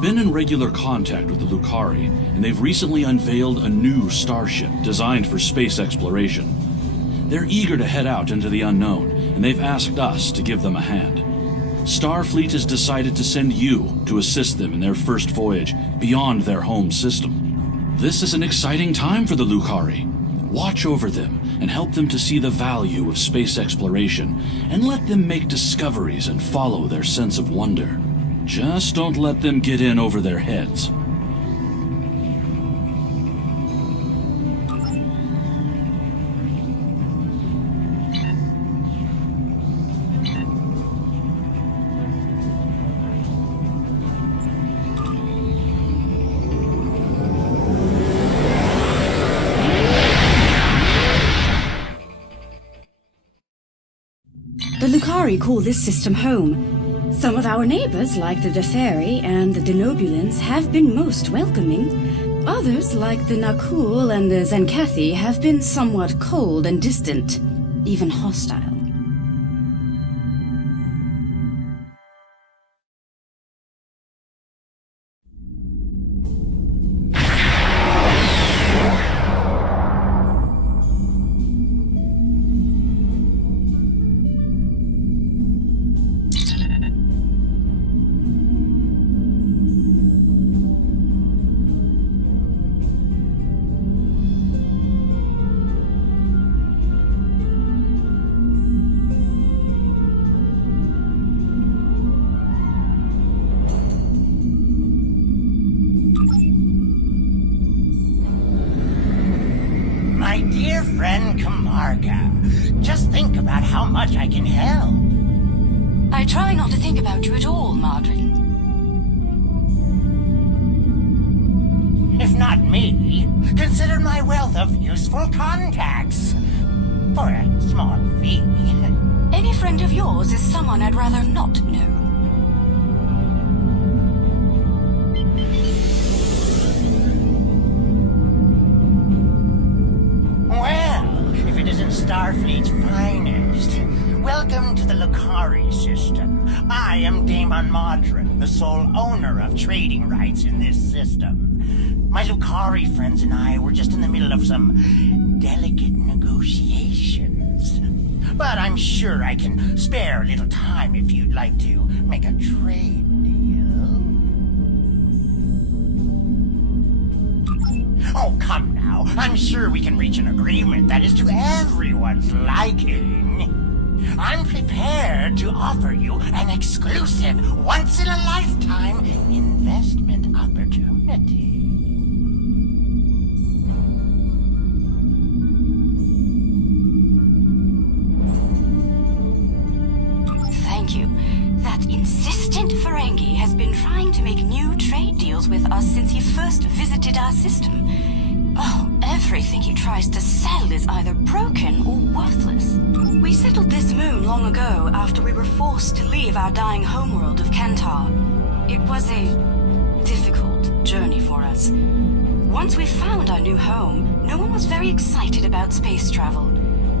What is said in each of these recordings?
We've been in regular contact with the Lucari, and they've recently unveiled a new starship designed for space exploration. They're eager to head out into the unknown, and they've asked us to give them a hand. Starfleet has decided to send you to assist them in their first voyage beyond their home system. This is an exciting time for the Lucari. Watch over them and help them to see the value of space exploration, and let them make discoveries and follow their sense of wonder. Just don't let them get in over their heads. The Lucari call this system home. Some of our neighbors, like the Deferi and the Denobulans, have been most welcoming. Others, like the Nakul and the Zenkathi, have been somewhat cold and distant, even hostile. My dear friend Camarga, just think about how much I can help. I try not to think about you at all, Margaret. If not me, consider my wealth of useful contacts. For a small fee. Any friend of yours is someone I'd rather not know. Well, if it isn't Starfleet's finest, welcome to the Lucari system. I am Damon Modron, the sole owner of trading rights in this system. My Lucari friends and I were just in the middle of some delicate negotiations. But I'm sure I can spare a little time if you'd like to make a trade deal. Oh, come now. I'm sure we can reach an agreement that is to everyone's liking. I'm prepared to offer you an exclusive, once-in-a-lifetime investment opportunity. Thank you. That insistent Ferengi has been trying to make new trade deals with us since he first visited our system. Oh, everything he tries to sell is either broken or worthless. We settled this moon long ago after we were forced to leave our dying homeworld of Kentar. It was a difficult journey for us. Once we found our new home, no one was very excited about space travel.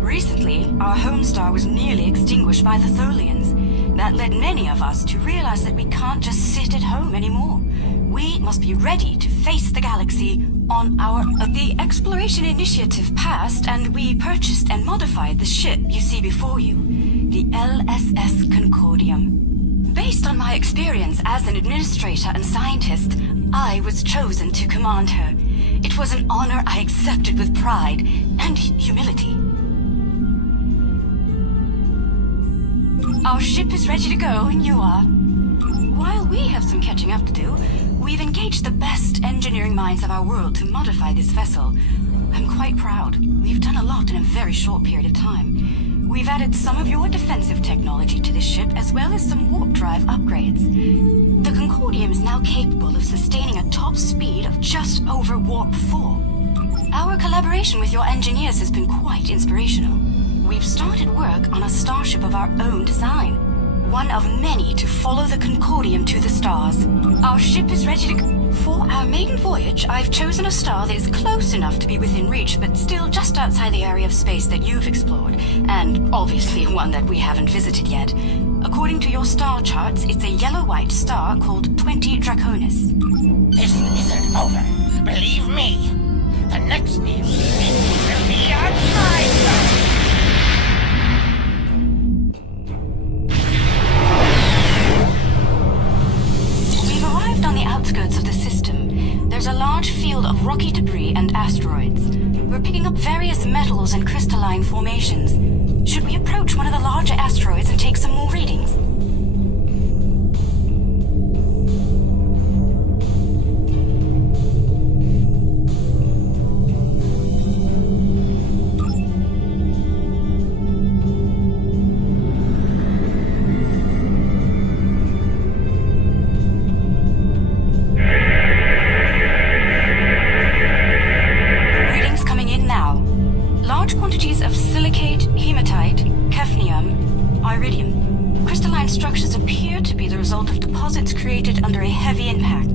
Recently, our home star was nearly extinguished by the Tholians. That led many of us to realize that we can't just sit at home anymore. We must be ready to face the galaxy on our... The exploration initiative passed, and we purchased and modified the ship you see before you, the LSS Concordium. Based on my experience as an administrator and scientist, I was chosen to command her. It was an honor I accepted with pride and humility. Our ship is ready to go, and you are. While we have some catching up to do, we've engaged the best engineering minds of our world to modify this vessel. I'm quite proud. We've done a lot in a very short period of time. We've added some of your defensive technology to this ship, as well as some warp drive upgrades. The Concordium is now capable of sustaining a top speed of just over Warp 4. Our collaboration with your engineers has been quite inspirational. We've started work on a starship of our own design. One of many to follow the Concordium to the stars. Our ship is ready to go. For our maiden voyage, I've chosen a star that is close enough to be within reach, but still just outside the area of space that you've explored, and obviously one that we haven't visited yet. According to your star charts, it's a yellow-white star called 20 Draconis. This isn't over. Believe me, the next new will be on my side. We've arrived on the outskirts of the system. There's a large field of rocky debris and asteroids. We're picking up various metals and crystalline formations. Should we approach one of the larger asteroids and take some more readings? Quantities of silicate, hematite, hafnium, iridium. Crystalline structures appear to be the result of deposits created under a heavy impact.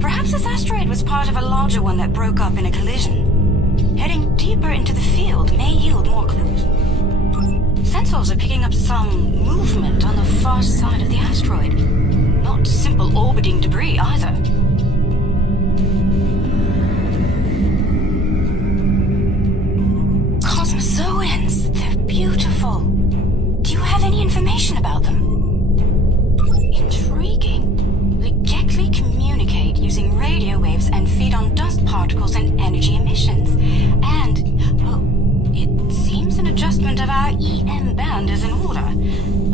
Perhaps this asteroid was part of a larger one that broke up in a collision. Heading deeper into the field may yield more clues. Sensors are picking up some movement on the far side of the asteroid. Not simple orbiting debris either. Cosmozoans, they're beautiful. Do you have any information about them? Intriguing. The Gekli communicate using radio waves and feed on dust particles and energy emissions. And, it seems an adjustment of our EM band is in order.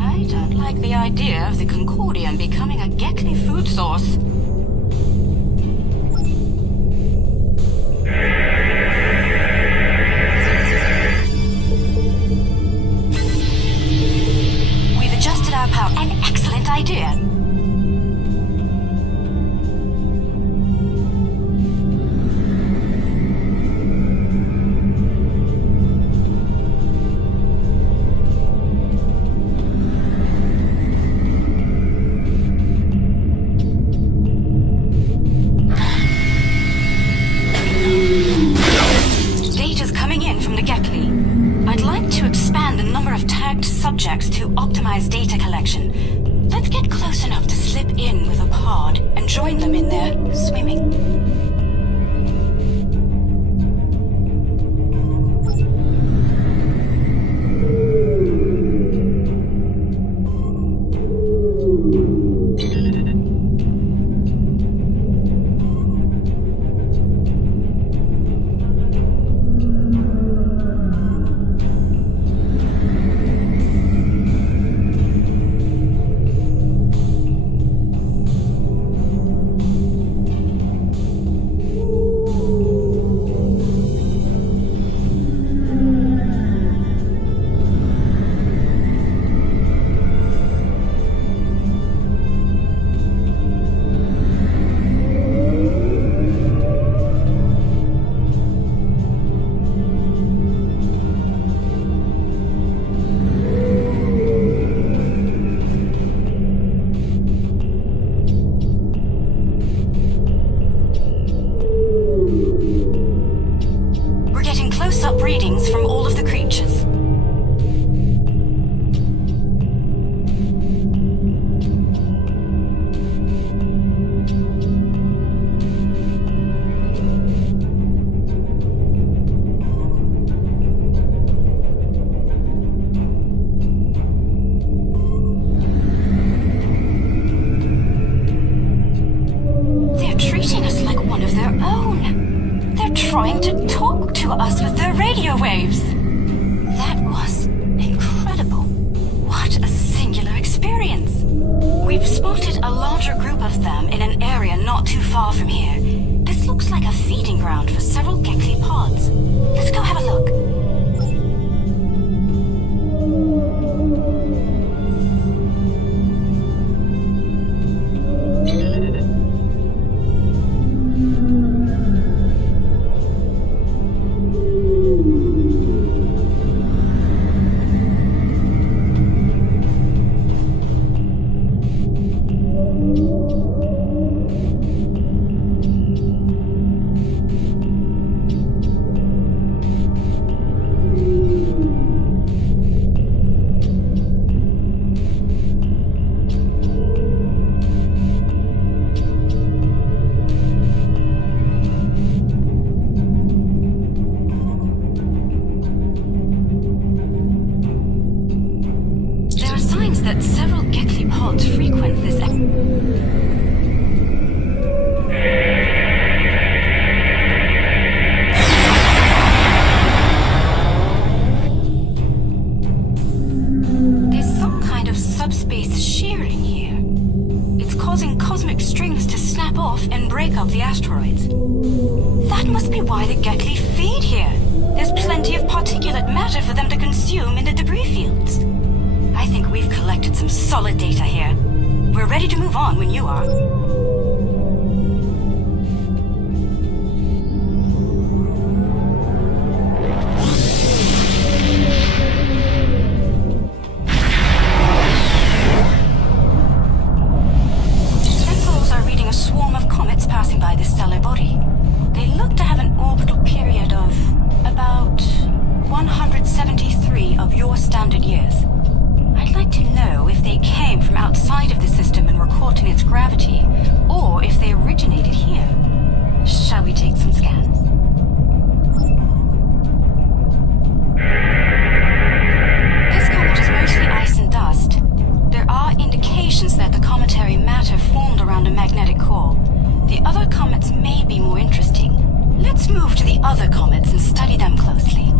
I don't like the idea of the Concordian becoming a Gekli food source. An excellent idea. Data's coming in from the Gekli. I'd like to expand the number of tagged subjects to optimize data collection. Let's get close enough to slip in with a pod and join them in their swimming. Close-up readings from all of the creatures. They're treating us like one of their own. They're trying to talk to us with their radio waves. That was incredible. What a singular experience. We've spotted a larger group of them in an area not too far from here. This looks like a feeding ground for several Gekli pods. Let's go have a look. that several Gekli pods frequent this. There's some kind of subspace shearing here. It's causing cosmic strings to snap off and break up the asteroids. That must be why the Gekli feed here. There's plenty of particulate matter for them to consume in the debris fields. I think we've collected some solid data here. We're ready to move on when you are. Sensors are reading a swarm of comets passing by this stellar body. They look to have an orbital period of about 173 of your standard years. I'd like to know if they came from outside of the system and were caught in its gravity, or if they originated here. Shall we take some scans? This comet is mostly ice and dust. There are indications that the cometary matter formed around a magnetic core. The other comets may be more interesting. Let's move to the other comets and study them closely.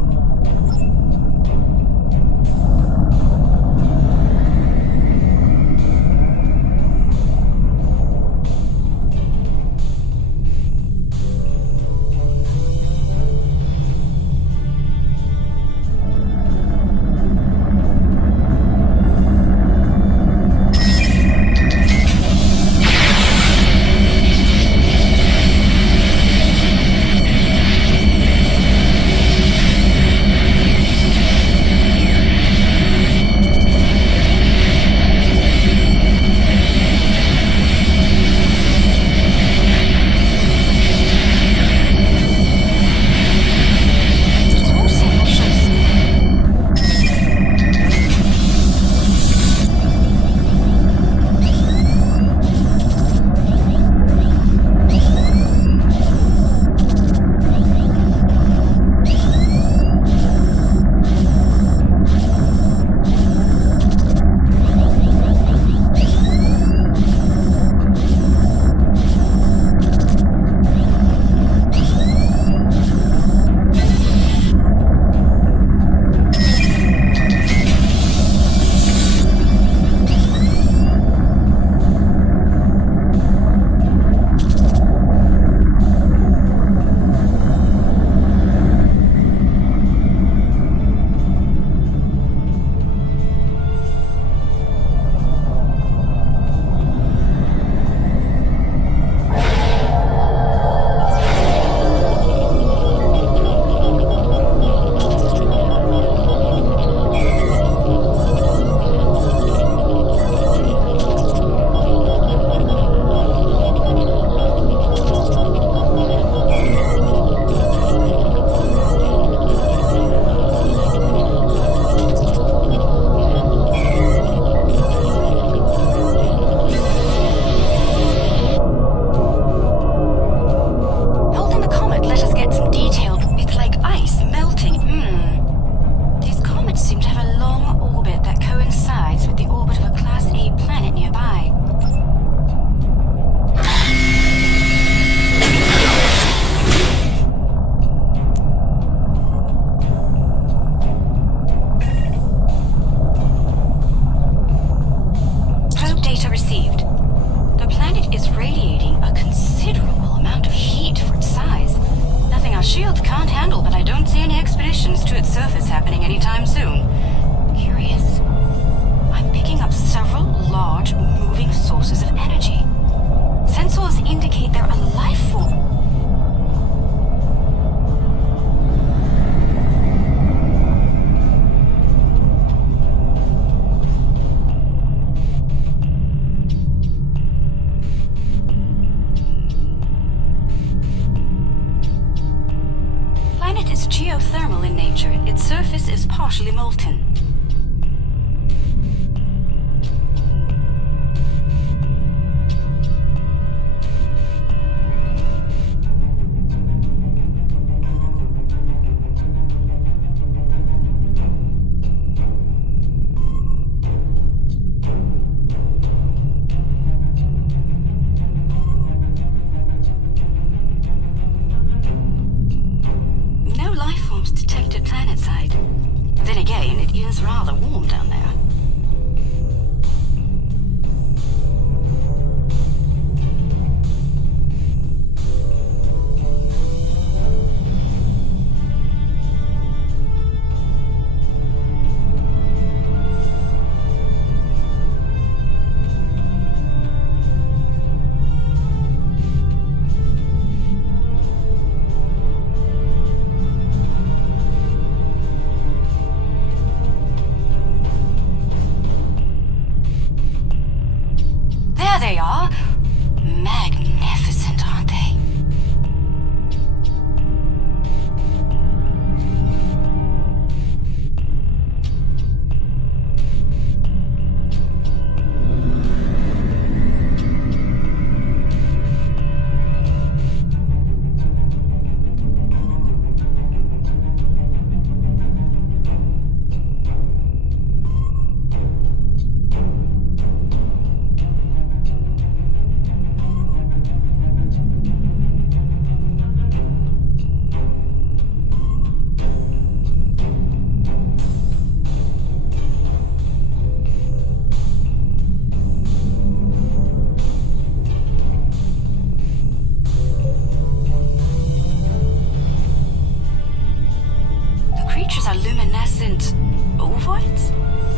geothermal in nature. Its surface is partially molten.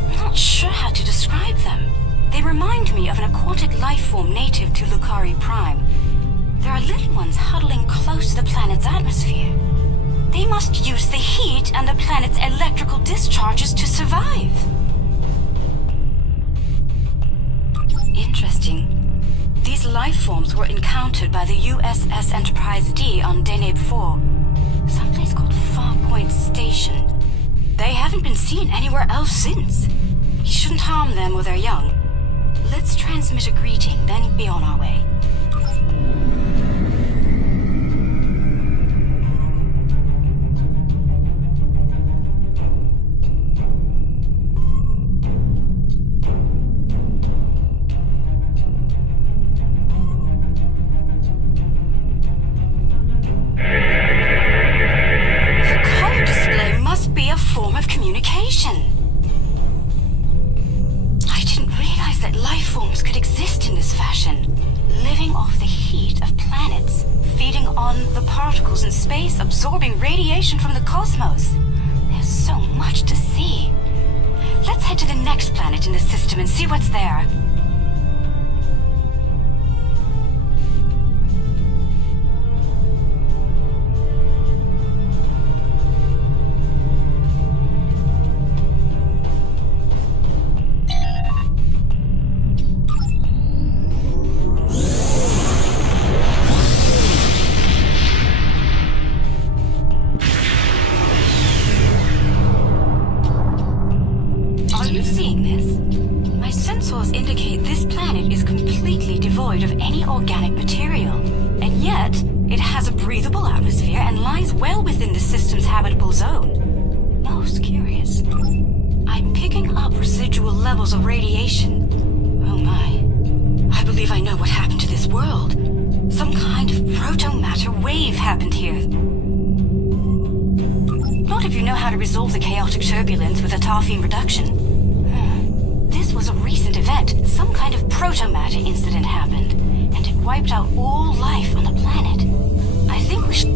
I'm not sure how to describe them. They remind me of an aquatic life form native to Lucari Prime. There are little ones huddling close to the planet's atmosphere. They must use the heat and the planet's electrical discharges to survive. Interesting. These life forms were encountered by the USS Enterprise D on Deneb 4, someplace called Farpoint Station. They haven't been seen anywhere else since. We shouldn't harm them or their young. Let's transmit a greeting, then be on our way. I didn't realize that life forms could exist in this fashion, living off the heat of planets, feeding on the particles in space, absorbing radiation from the cosmos. There's so much to see. Let's head to the next planet in the system and see what's there. Indicate this planet is completely devoid of any organic material, and yet it has a breathable atmosphere and lies well within the system's habitable zone. Most curious. I'm picking up residual levels of radiation. Oh my. I believe I know what happened to this world. Some kind of proto-matter wave happened here. Not if you know how to resolve the chaotic turbulence with a Tarfine reduction. This was a recent event. Some kind of proto-matter incident happened, and it wiped out all life on the planet. I think we should...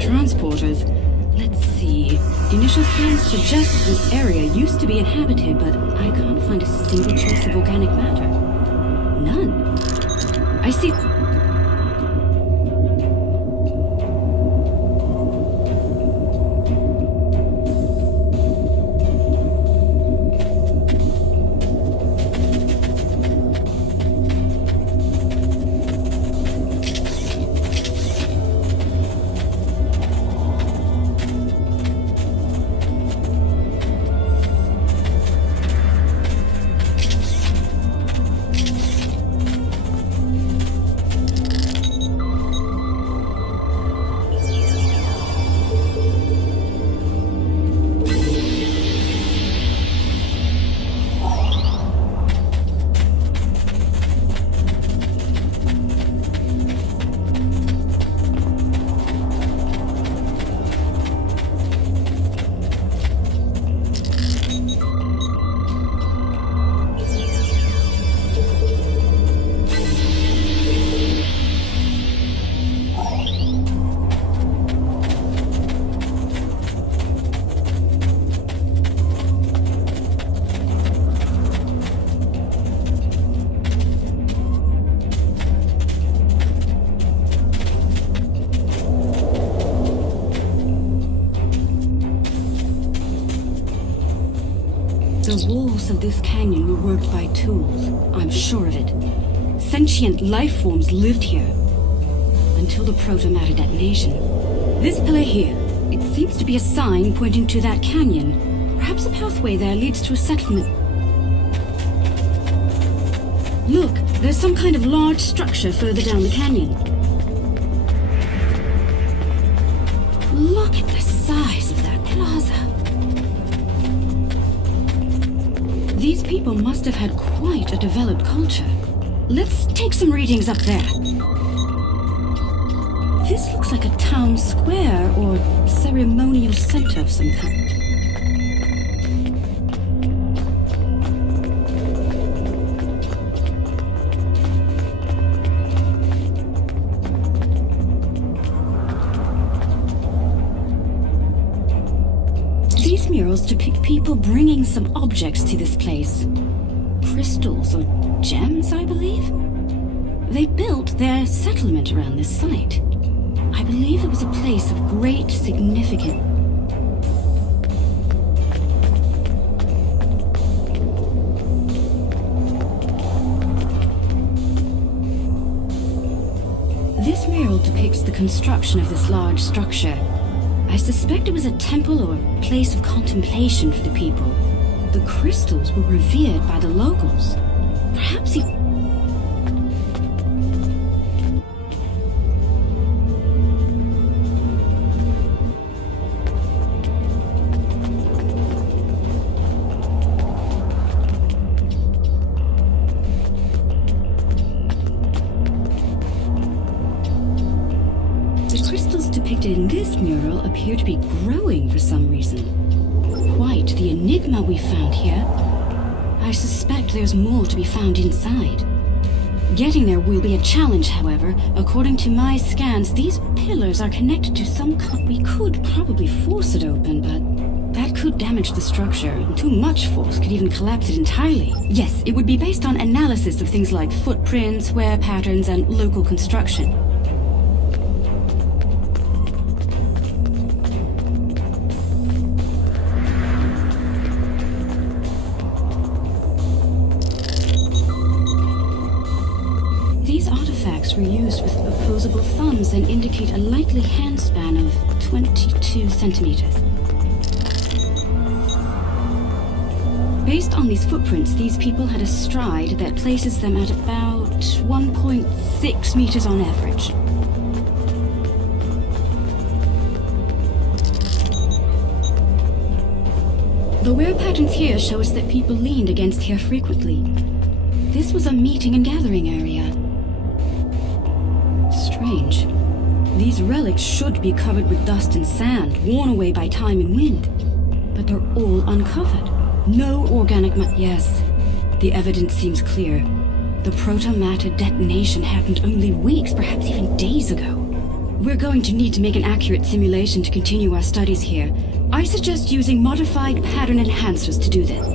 Transporters. Let's see. Initial scans suggest this area used to be inhabited, but I can't find a single trace of organic matter. None. I see... The walls of this canyon were worked by tools. I'm sure of it. sentient life forms lived here. Until the proto-matter detonation. This pillar here, it seems to be a sign pointing to that canyon. Perhaps a pathway there leads to a settlement. Look, there's some kind of large structure further down the canyon. Look at the size of that plaza. These people must have had quite a developed culture. Let's take some readings up there. This looks like a town square or ceremonial center of some kind. These murals depict people bringing some objects to this place. Crystals or gems, I believe? They built their settlement around this site. I believe it was a place of great significance. This mural depicts the construction of this large structure. I suspect it was a temple or a place of contemplation for the people. The crystals were revered by the locals. Perhaps the crystals depicted in this mural appear to be growing for some reason. Quite the enigma we found here. I suspect there's more to be found inside. Getting there will be a challenge, however. According to my scans, these pillars are connected to some we could probably force it open, but that could damage the structure. Too much force could even collapse it entirely. Yes, it would be based on analysis of things like footprints, wear patterns, and local construction. These artifacts were used with opposable thumbs and indicate a likely handspan of 22 centimeters. Based on these footprints, these people had a stride that places them at about 1.6 meters on average. The wear patterns here show us that people leaned against here frequently. This was a meeting and gathering area. Strange. These relics should be covered with dust and sand, worn away by time and wind. But they're all uncovered. No organic yes. The evidence seems clear. The proto-matter detonation happened only weeks, perhaps even days ago. We're going to need to make an accurate simulation to continue our studies here. I suggest using modified pattern enhancers to do this.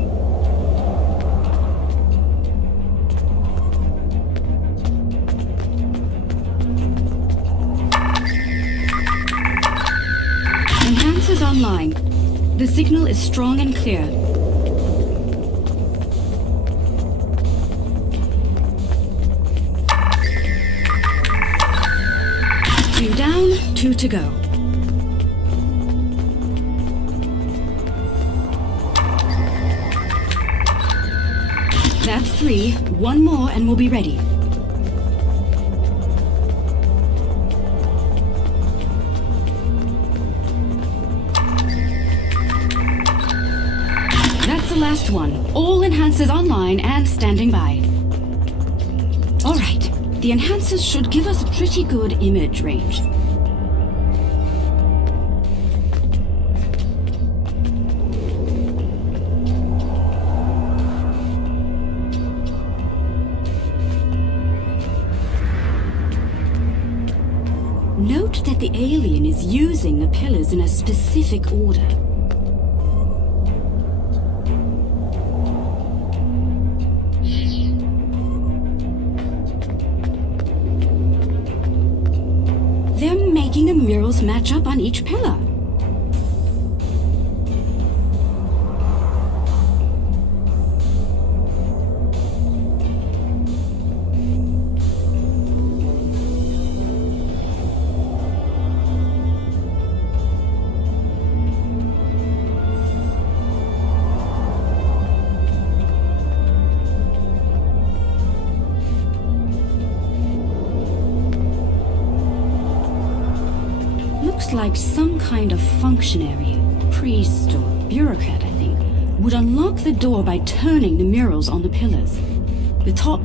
Enhancers online. The signal is strong and clear. 2 down, 2 to go. That's 3. 1 more and we'll be ready. That's the last one. All enhancers online and standing by. All right. The enhancers should give us a pretty good image range. Note that the alien is using the pillars in a specific order. They're making the murals match up on each pillar. looks like some kind of functionary, priest or bureaucrat, I think, would unlock the door by turning the murals on the pillars. The top...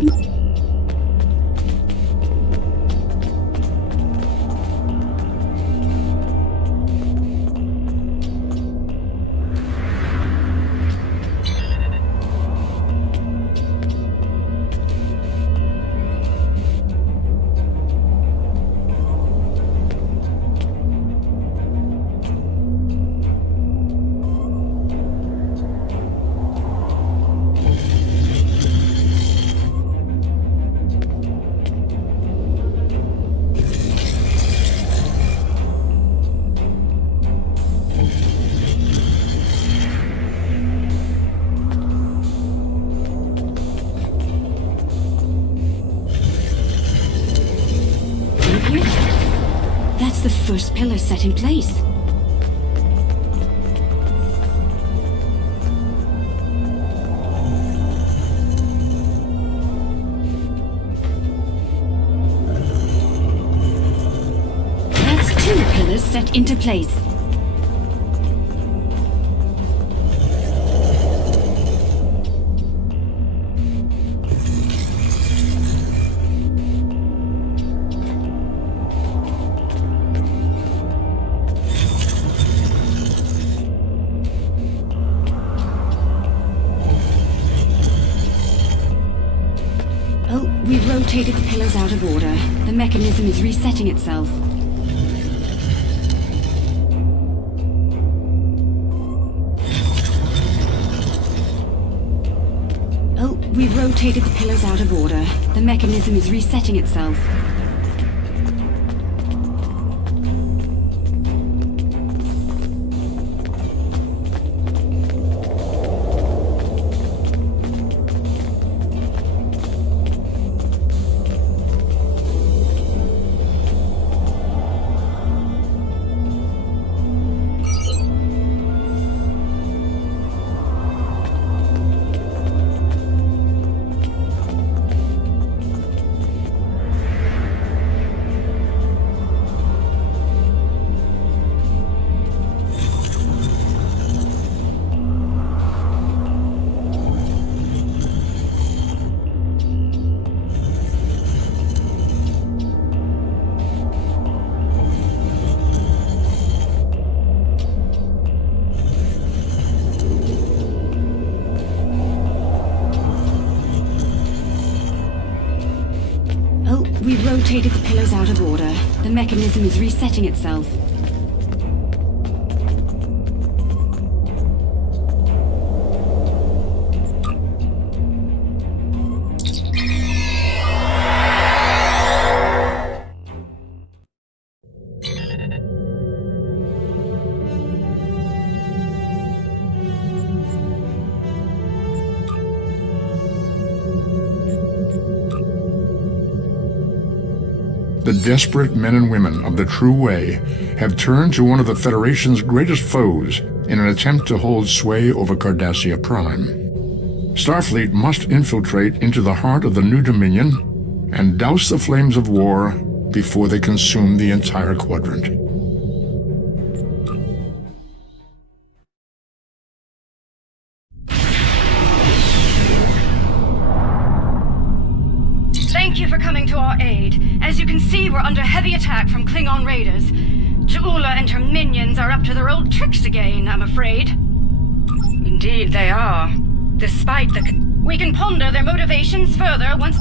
That's the first pillar set in place. That's 2 pillars set into place. We rotated the pillars out of order. The mechanism is resetting itself. Oh, we rotated the pillars out of order. The mechanism is resetting itself. We rotated the pillars out of order. The mechanism is resetting itself. The desperate men and women of the True Way have turned to one of the Federation's greatest foes in an attempt to hold sway over Cardassia Prime. Starfleet must infiltrate into the heart of the New Dominion and douse the flames of war before they consume the entire quadrant. Thank you for coming to our aid. As you can see, we're under heavy attack from Klingon raiders. J'ula and her minions are up to their old tricks again, I'm afraid. Indeed, they are. Despite the... We can ponder their motivations further once...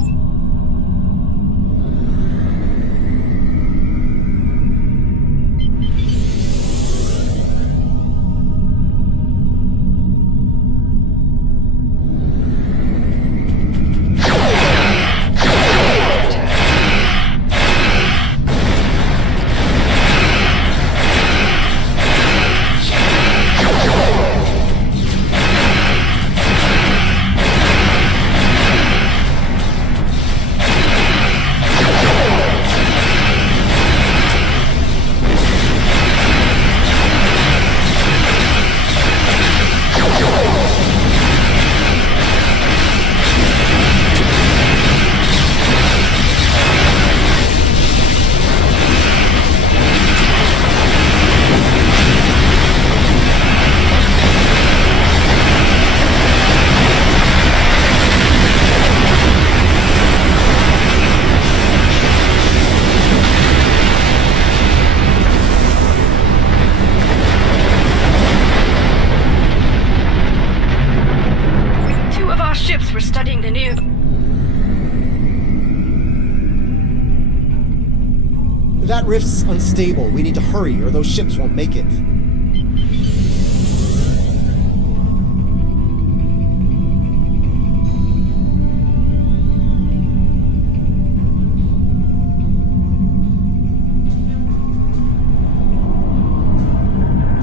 That rift's unstable. We need to hurry, or those ships won't make it.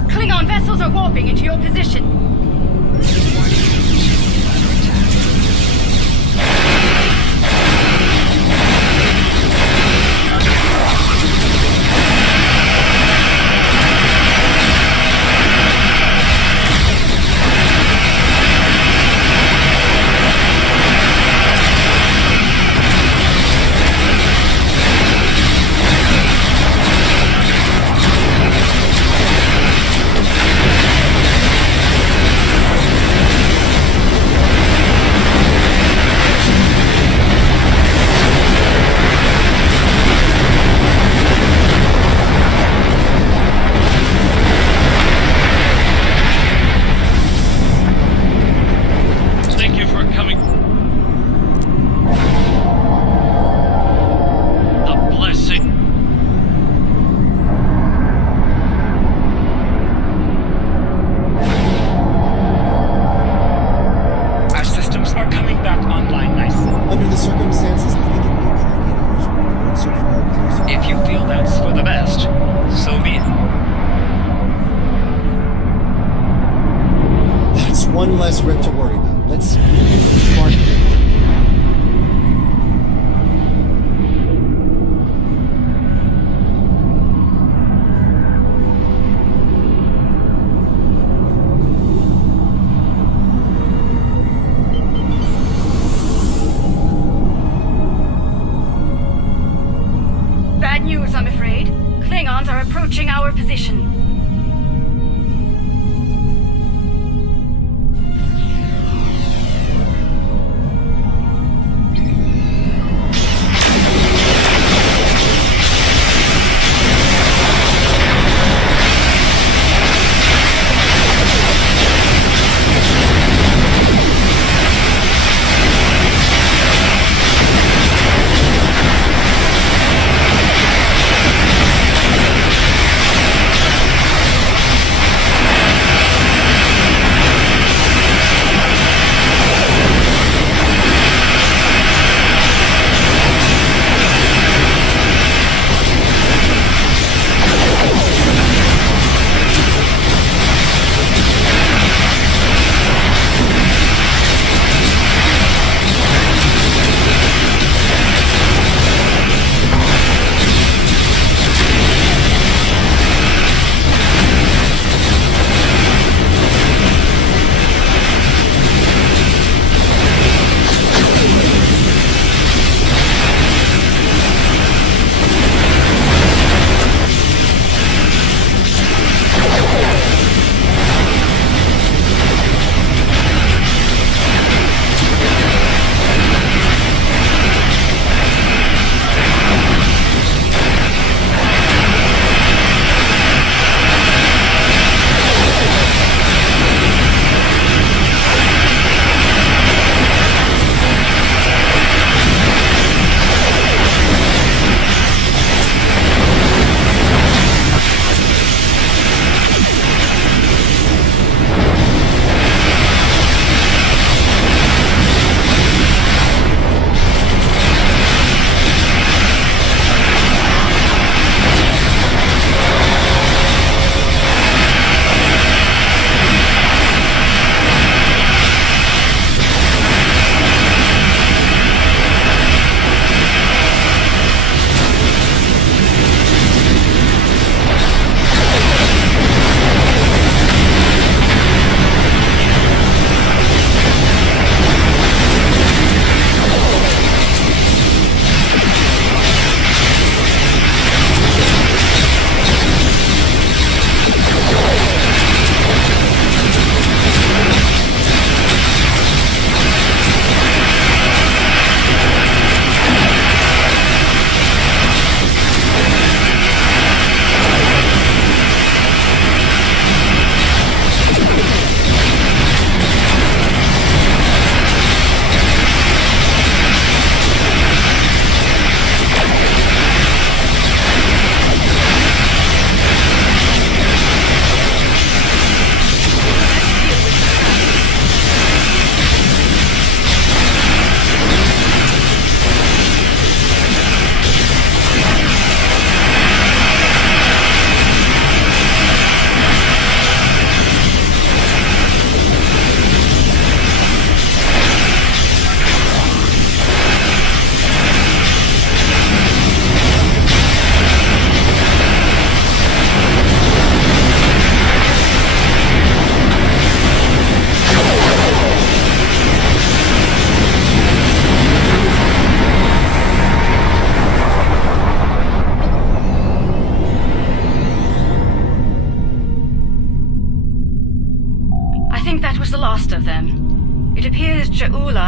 Klingon vessels are warping into your position. One less rift to worry about. Let's mark it. Bad news, I'm afraid. Klingons are approaching our position.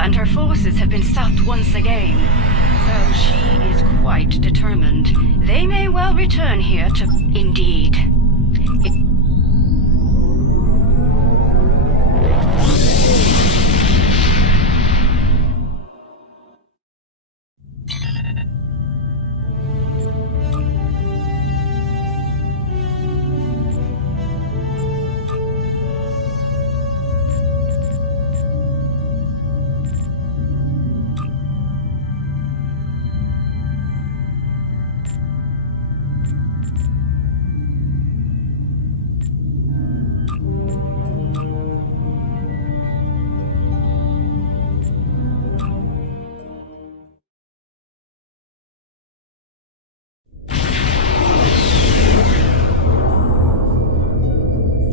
and her forces have been stopped once again. Though she is quite determined. They may well return here to... Indeed.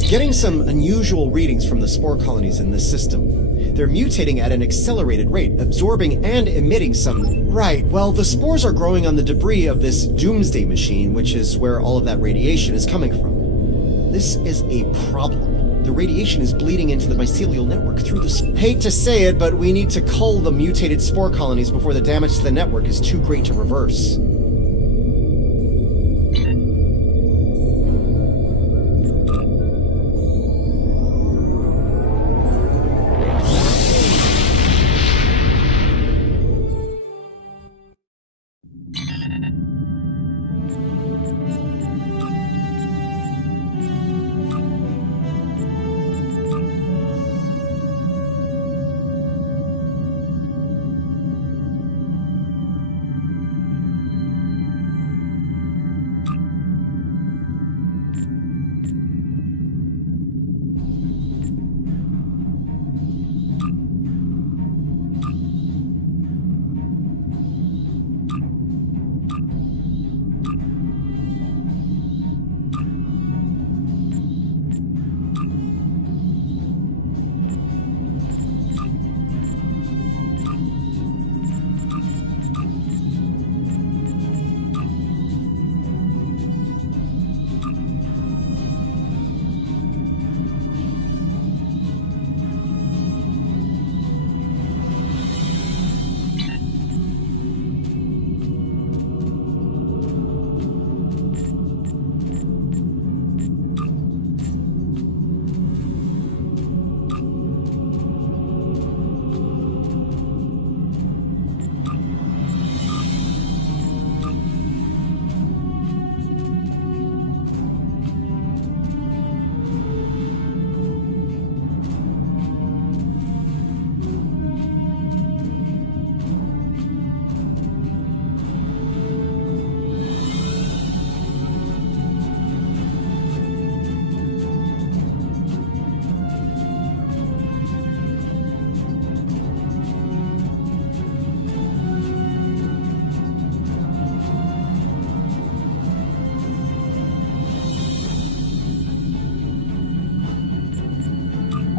Getting some unusual readings from the spore colonies in this system. They're mutating at an accelerated rate, absorbing and emitting some... Right, well, the spores are growing on the debris of this doomsday machine, which is where all of that radiation is coming from. This is a problem. The radiation is bleeding into the mycelial network through the... Hate to say it, but we need to cull the mutated spore colonies before the damage to the network is too great to reverse.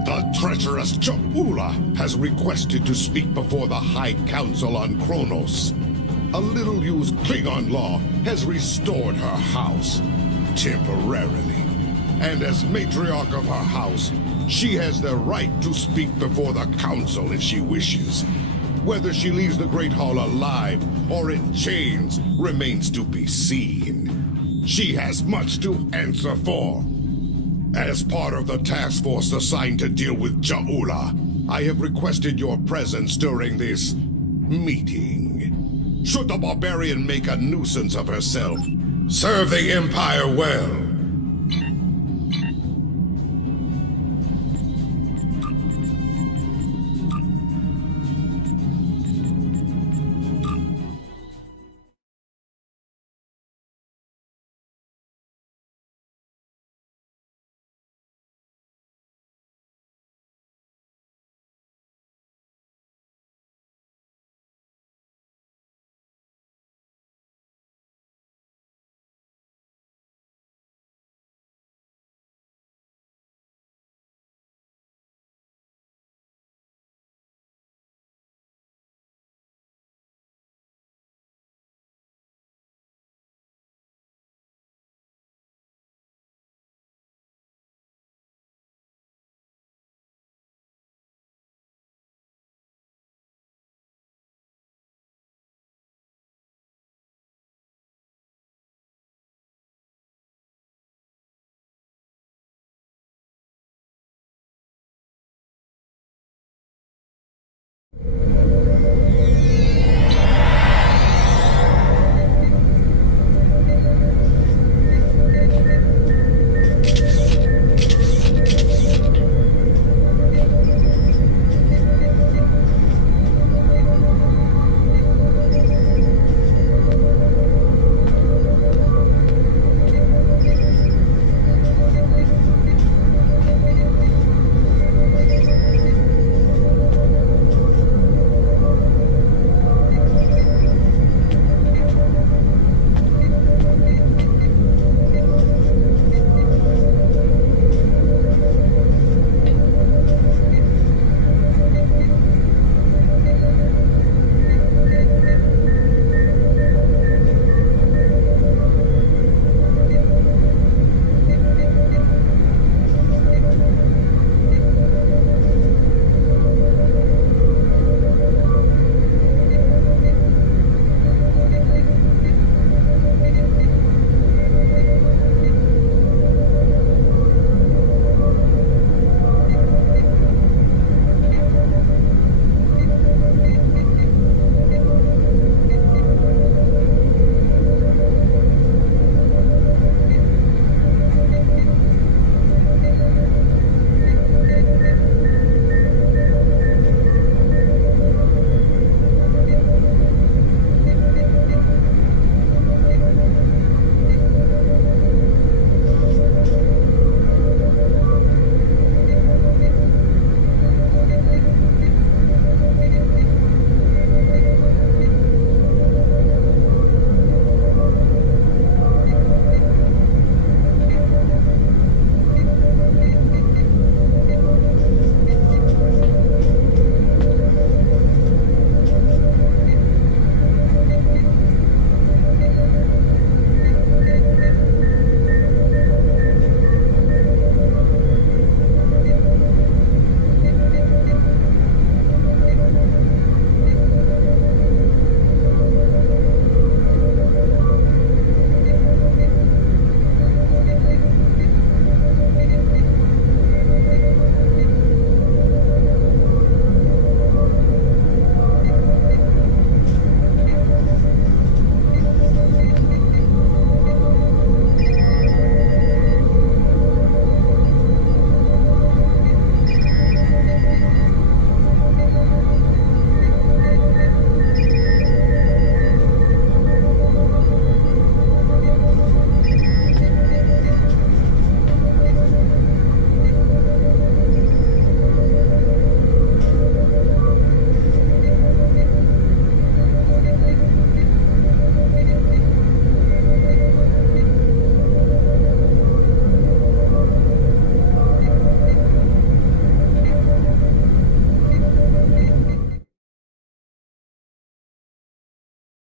The treacherous Ja'ula has requested to speak before the High Council on Kronos. A little-used Klingon law has restored her house, temporarily. And as matriarch of her house, she has the right to speak before the Council if she wishes. Whether she leaves the Great Hall alive or in chains remains to be seen. She has much to answer for. As part of the task force assigned to deal with Ja'ula, I have requested your presence during this meeting. Should the barbarian make a nuisance of herself, serve the Empire well.